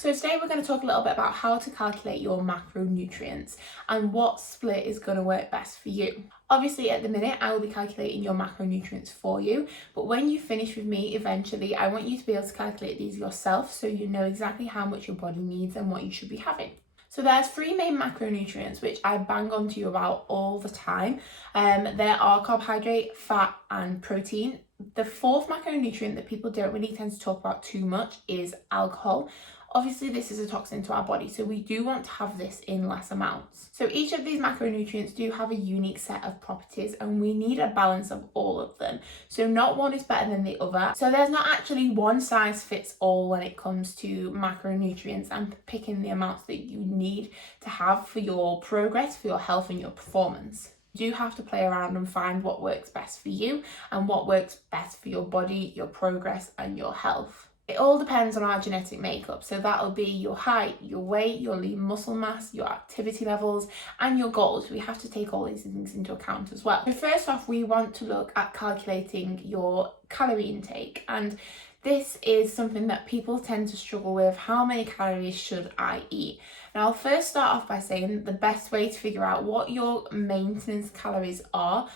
So today we're going to talk a little bit about how to calculate your macronutrients and what split is going to work best for you. Obviously at the minute I will be calculating your macronutrients for you, but when you finish with me eventually I want you to be able to calculate these yourself so you know exactly how much your body needs and what you should be having. So there's three main macronutrients which I bang on to you about all the time. There are carbohydrate, fat and protein. The fourth macronutrient that people don't really tend to talk about too much is alcohol. Obviously this is a toxin to our body, so we do want to have this in less amounts. So each of these macronutrients do have a unique set of properties and we need a balance of all of them. So not one is better than the other. So there's not actually one size fits all when it comes to macronutrients and picking the amounts that you need to have for your progress, for your health and your performance. You do have to play around and find what works best for you and what works best for your body, your progress and your health. It all depends on our genetic makeup, so that'll be your height, your weight, your lean muscle mass, your activity levels and your goals. We have to take all these things into account as well. So first off, we want to look at calculating your calorie intake, and this is something that people tend to struggle with. How many calories should I eat? Now I'll first start off by saying the best way to figure out what your maintenance calories are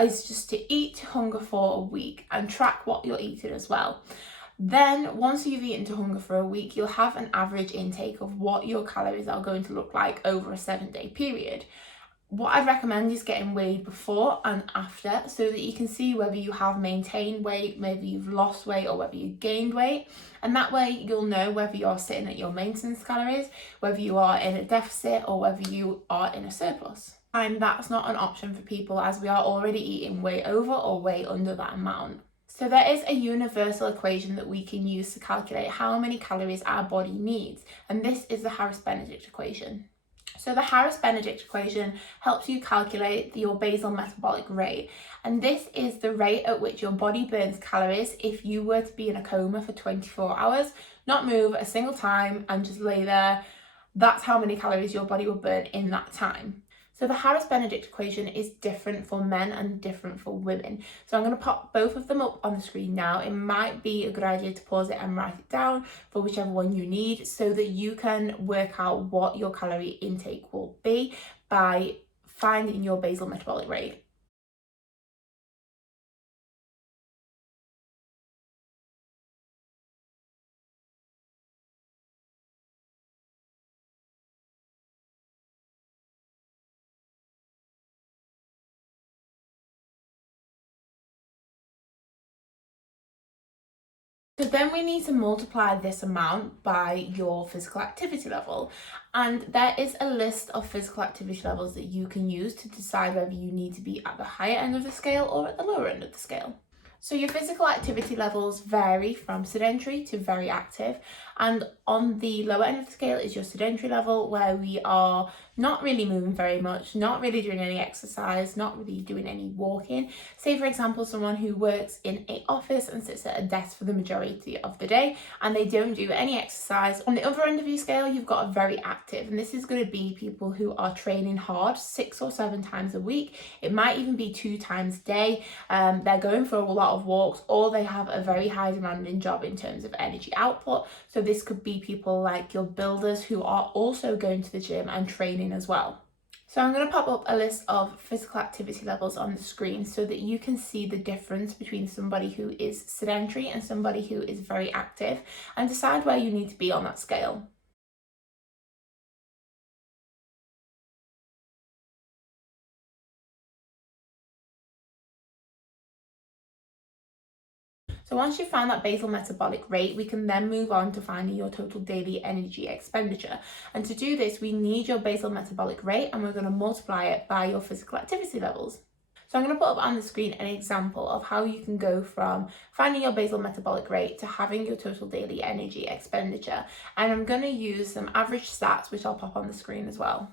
is just to eat to hunger for a week and track what you're eating as well. Then once you've eaten to hunger for a week, you'll have an average intake of what your calories are going to look like over a 7-day period. What I'd recommend is getting weighed before and after so that you can see whether you have maintained weight, maybe you've lost weight or whether you've gained weight. And that way you'll know whether you're sitting at your maintenance calories, whether you are in a deficit or whether you are in a surplus. And that's not an option for people as we are already eating way over or way under that amount. So there is a universal equation that we can use to calculate how many calories our body needs, and this is the Harris-Benedict equation. So the Harris-Benedict equation helps you calculate your basal metabolic rate, and this is the rate at which your body burns calories if you were to be in a coma for 24 hours, not move a single time and just lay there. That's how many calories your body will burn in that time. So the Harris-Benedict equation is different for men and different for women. So I'm going to pop both of them up on the screen now. It might be a good idea to pause it and write it down for whichever one you need so that you can work out what your calorie intake will be by finding your basal metabolic rate. So then we need to multiply this amount by your physical activity level. And there is a list of physical activity levels that you can use to decide whether you need to be at the higher end of the scale or at the lower end of the scale. So your physical activity levels vary from sedentary to very active, and on the lower end of the scale is your sedentary level, where we are not really moving very much, not really doing any exercise, not really doing any walking. Say for example someone who works in an office and sits at a desk for the majority of the day and they don't do any exercise. On the other end of your scale you've got a very active, and this is going to be people who are training hard 6 or 7 times a week. It might even be 2 times a day. They're going for a lot of walks, or they have a very high demanding job in terms of energy output. So this could be people like your builders who are also going to the gym and training as well. So I'm going to pop up a list of physical activity levels on the screen so that you can see the difference between somebody who is sedentary and somebody who is very active, and decide where you need to be on that scale. So once you've found that basal metabolic rate, we can then move on to finding your total daily energy expenditure. And to do this, we need your basal metabolic rate, and we're going to multiply it by your physical activity levels. So I'm going to put up on the screen an example of how you can go from finding your basal metabolic rate to having your total daily energy expenditure. And I'm going to use some average stats, which I'll pop on the screen as well.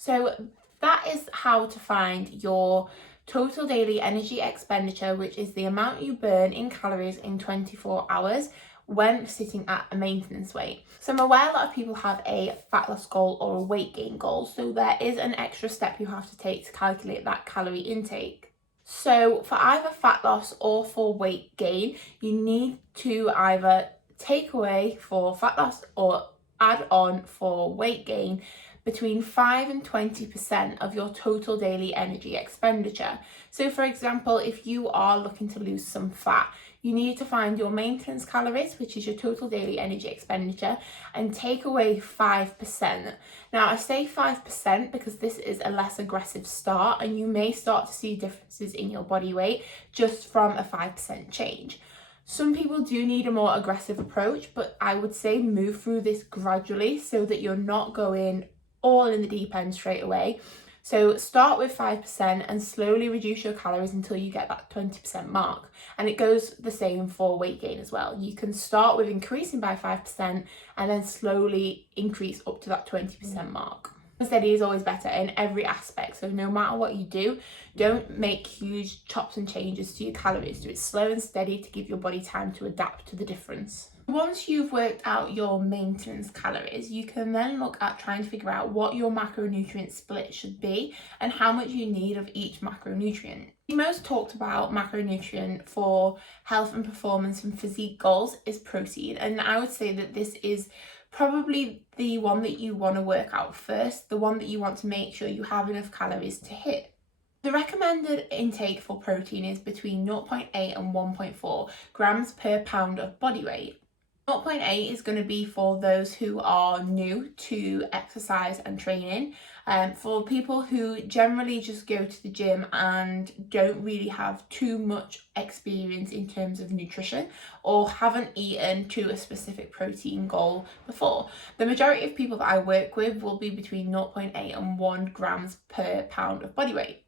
So that is how to find your total daily energy expenditure, which is the amount you burn in calories in 24 hours when sitting at a maintenance weight. So I'm aware a lot of people have a fat loss goal or a weight gain goal, so there is an extra step you have to take to calculate that calorie intake. So for either fat loss or for weight gain, you need to either take away for fat loss or add on for weight gain between 5 and 20% of your total daily energy expenditure. So for example, if you are looking to lose some fat, you need to find your maintenance calories, which is your total daily energy expenditure, and take away 5%. Now I say 5% because this is a less aggressive start, and you may start to see differences in your body weight just from a 5% change. Some people do need a more aggressive approach, but I would say move through this gradually so that you're not going all in the deep end straight away. So start with 5% and slowly reduce your calories until you get that 20% mark. And it goes the same for weight gain as well. You can start with increasing by 5% and then slowly increase up to that 20% mark. Steady is always better in every aspect. So no matter what you do, don't make huge chops and changes to your calories. Do it slow and steady to give your body time to adapt to the difference. Once you've worked out your maintenance calories, you can then look at trying to figure out what your macronutrient split should be and how much you need of each macronutrient. The most talked about macronutrient for health and performance and physique goals is protein, and I would say that this is probably the one that you want to work out first, the one that you want to make sure you have enough calories to hit. The recommended intake for protein is between 0.8 and 1.4 grams per pound of body weight. 0.8 is going to be for those who are new to exercise and training. For people who generally just go to the gym and don't really have too much experience in terms of nutrition or haven't eaten to a specific protein goal before. The majority of people that I work with will be between 0.8 and 1 grams per pound of body weight.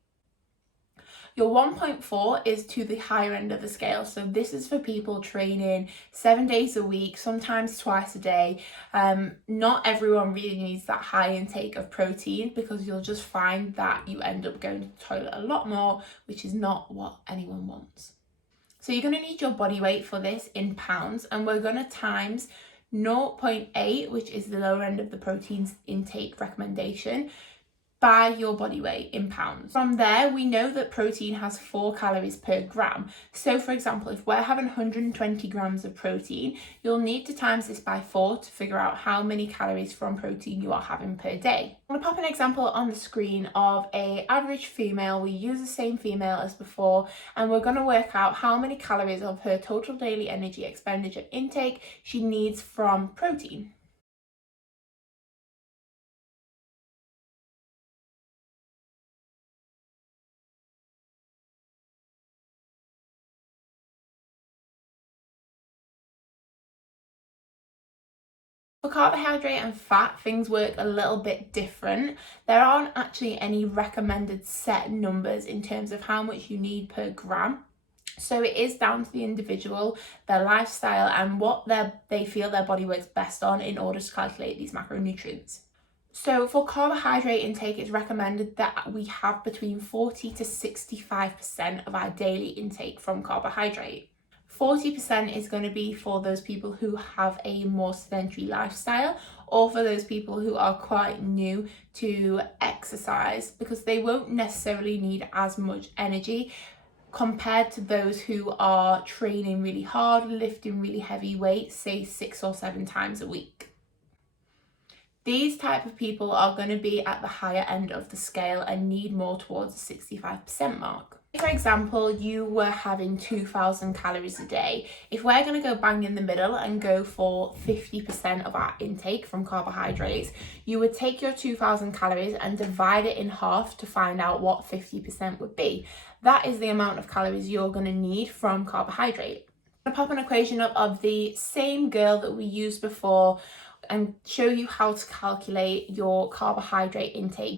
Your 1.4 is to the higher end of the scale. So this is for people training 7 days a week, sometimes twice a day. Not everyone really needs that high intake of protein because you'll just find that you end up going to the toilet a lot more, which is not what anyone wants. So you're going to need your body weight for this in pounds, and we're going to times 0.8, which is the lower end of the protein intake recommendation, by your body weight in pounds. From there, we know that protein has 4 calories per gram. So for example, if we're having 120 grams of protein, you'll need to times this by 4 to figure out how many calories from protein you are having per day. I'm going to pop an example on the screen of an average female. We use the same female as before, and we're going to work out how many calories of her total daily energy expenditure intake she needs from protein. For carbohydrate and fat, things work a little bit different. There aren't actually any recommended set numbers in terms of how much you need per gram. So it is down to the individual, their lifestyle, and what they feel their body works best on in order to calculate these macronutrients. So for carbohydrate intake, it's recommended that we have between 40 to 65% of our daily intake from carbohydrate. 40% is going to be for those people who have a more sedentary lifestyle, or for those people who are quite new to exercise, because they won't necessarily need as much energy compared to those who are training really hard, lifting really heavy weights, say 6 or 7 times a week. These type of people are going to be at the higher end of the scale and need more towards the 65% mark. For example, you were having 2,000 calories a day. If we're going to go bang in the middle and go for 50% of our intake from carbohydrates, you would take your 2,000 calories and divide it in half to find out what 50% would be. That is the amount of calories you're going to need from carbohydrate. I'm going to pop an equation up of the same girl that we used before and show you how to calculate your carbohydrate intake.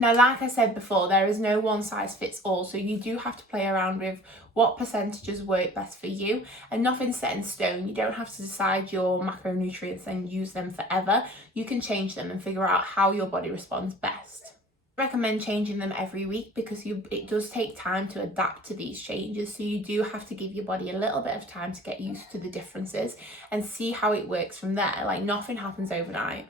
Now, like I said before, there is no one size fits all, so you do have to play around with what percentages work best for you, and nothing's set in stone. You don't have to decide your macronutrients and use them forever. You can change them and figure out how your body responds best. I recommend changing them every week because it does take time to adapt to these changes, so you do have to give your body a little bit of time to get used to the differences and see how it works from there. Like, nothing happens overnight.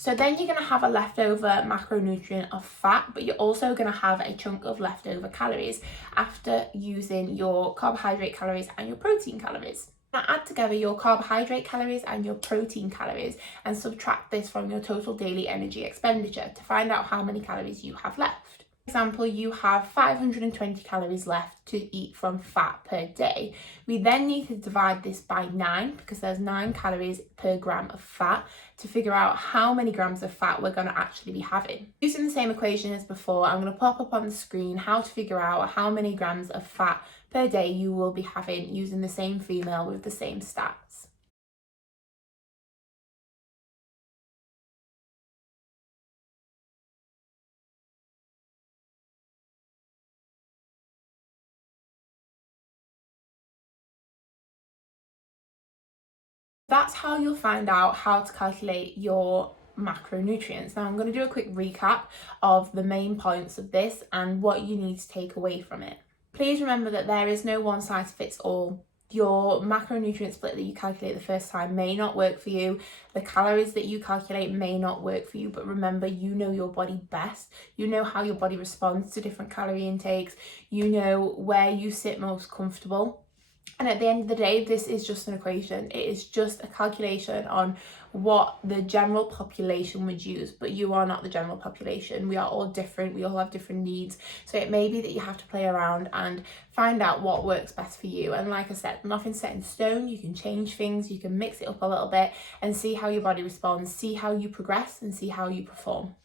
So then you're going to have a leftover macronutrient of fat, but you're also going to have a chunk of leftover calories after using your carbohydrate calories and your protein calories. Now add together your carbohydrate calories and your protein calories and subtract this from your total daily energy expenditure to find out how many calories you have left. For example, you have 520 calories left to eat from fat per day. We then need to divide this by 9 because there's 9 calories per gram of fat to figure out how many grams of fat we're going to actually be having. Using the same equation as before, I'm going to pop up on the screen how to figure out how many grams of fat per day you will be having using the same female with the same stats. That's how you'll find out how to calculate your macronutrients. Now I'm going to do a quick recap of the main points of this and what you need to take away from it. Please remember that there is no one size fits all. Your macronutrient split that you calculate the first time may not work for you. The calories that you calculate may not work for you, but remember, you know your body best. You know how your body responds to different calorie intakes. You know where you sit most comfortable. And at the end of the day, this is just an equation. It is just a calculation on what the general population would use, but you are not the general population. We are all different. We all have different needs. So it may be that you have to play around and find out what works best for you. And like I said, nothing's set in stone. You can change things. You can mix it up a little bit and see how your body responds, see how you progress and see how you perform.